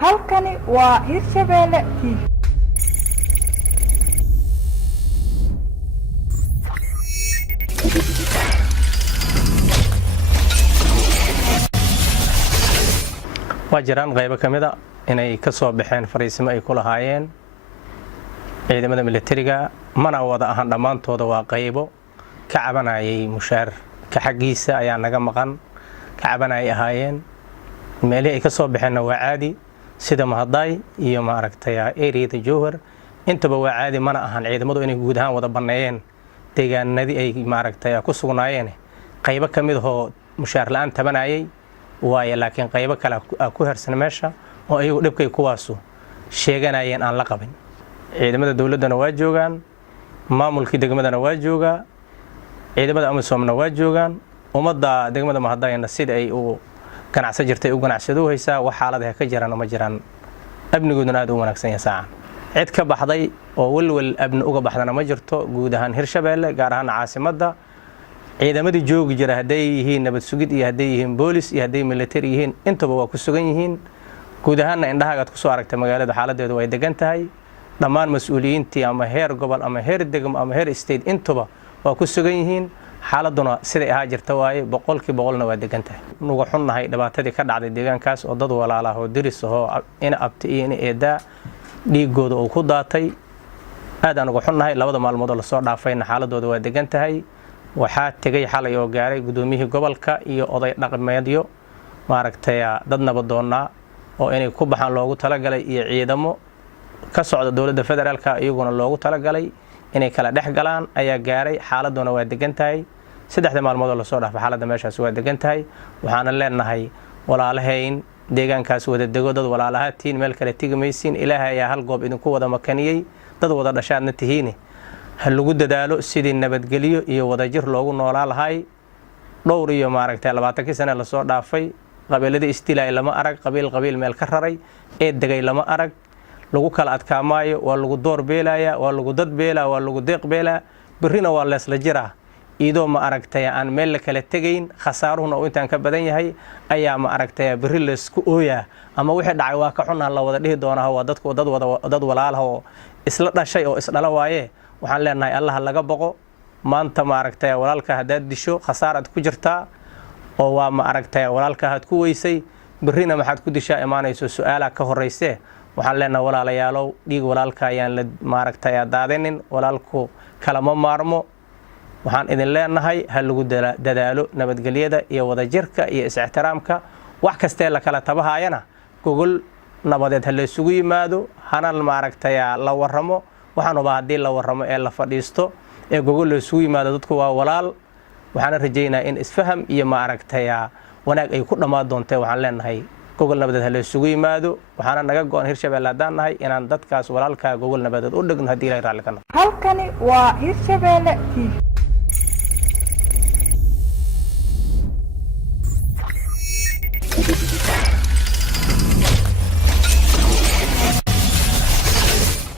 halkani waa Hirshabele TV. wajiran qayb kamida inay ka soo baxeen fariisimo ay ku lahaayeen ciidamada militariga mana wada ahan dhamaantooda waa qaybo ka cabanayay mushaar ka xaqiisa ayaa naga maqan ka cabanay ahaayeen meelay ka soo baxeen waa caadi sida mahadaay iyo ma aragtay area jowhar intaba waa caadi mana ahan ciidamadu inay guud ahaan wada baneeyeen deegaanadii ay ma aragtay ku sugnaayeen qaybo kamid oo mushaar la'aan tabanayay waaye laakiin qaybo kale ku harsan meesha oo ay dhibkay kuwaasu sheeganayeen aan la qabin ciidamada dawladana waa joogan maamulkii degmadana waa jooga ciidamada amisoomna waa joogan umada degmada mahadaayna sida ay u ganacsan jirtay u ganacsado haysa wax xaaladaha ka jiraan ma jiraan abnigooduna aad u wanaagsan yahay saacan cid ka baxday oo walwal abni uga baxdana ma jirto guud ahaan Hirshabelle gaar ahaan caasimada ciidamadii joogi jira haday yihiin nabad sugid iyo haday yihiin police iyo haday military yihiin intaba waa ku sugan yihiin guud ahaanna indhahaaga ku soo aragtay magaalada xaaladeedu way degan tahay dhammaan mas'uuliyiintii ama heer gobol ama heer degmo ama heer state intaba waa ku sugan yihiin xaaladuna sida ay jirta waaye 100% waa degan tahay nugu xunnahay dhibaatadii ka dhacday deegaankaas oo dad walaalaha oo diris oo ina abti iyo ina eeda dhiigooda oo ku daatay aad aan ugu xunnahay labada maalmood oo la soo dhaafayna xaaladooda waa degan tahay waxaa tagay xalay oo gaaray gudoomiyihii gobolka iyo oday dhaqameedyo maaragtay dad nabadoonna oo inay ku baxaan loogu talagalay iyo ciidamo ka socda dawladda federaalka iyaguna loogu talagalay inay kala dhex galaan ayaa gaaray xaaladuna waa degan tahay saddexda maalmood oo la soo dhaafay xaaladda meeshaas waa degan tahay waxaana leenahay walaalahayn deegaankaas wada dego dad walaalaha tiin meel kale tigmaysiin ilaahay ayaa hal goob idinku wada makaniyay dad wada dhashaadna tihiin hal lagu dadaalo sidii nabadgeliyo iyo wadajir loogu noolaa lahay dhowr iyo maaragtay 20 sano la soo dhaafay qabiilada istilaa lama arag qabiil meel ka raray ee degay lama arag lagu kala adkaamaayo waa lagu door beelaya waa lagu dad beela waa lagu deeq beela birina waa leesla jira iidoo ma aragtay aan meel la kala tagayn khasaaruhuna oo intaan ka badan yahay ayaa ma aragtay biri la isku ooyaa ama wixii dhacay waa ka xunaan la wada dhihi doonaa waa dadku dad walaalaha oo isla dhashay oo isdhala waaye waxaan leenahay Allah laga boqo maanta ma aragtay walaalka hadaad disho khasaarad ku jirta oo waa ma aragtay walaalka had ku weysay birina maxaad ku dishaa imaanayso su'aala ka horeysay waxaan leenahay walaalayaalow dhiig walaalka ayaan la ma aragtay daadinin walaalku kala ma maarmo waxaan idin leenahay hal lagu dadaalo nabadgelyada iyo wadajirka iyo is-ixtiraamka wax kasta la kala tabahaayana gogol nabadeed hal isugu yimaado hana ma aragtay la waramo waxaan u baahday la waramo ee la fadhiisto ee gogol la isugu yimaado dadku waa walaal waxaan rajaynayaa in isfaham iyo ma aragtay wanaag ay ku dhamaad doonto waxaan leenahay gogol nabadeed hal isugu yimaado waxaana naga go'an Hirshabelle hadaan nahay inaan dadkaas walaalka gogol nabadeed u dhigno hadii Ilaahay raali ka noqdo halkani waa Hirshabele TV.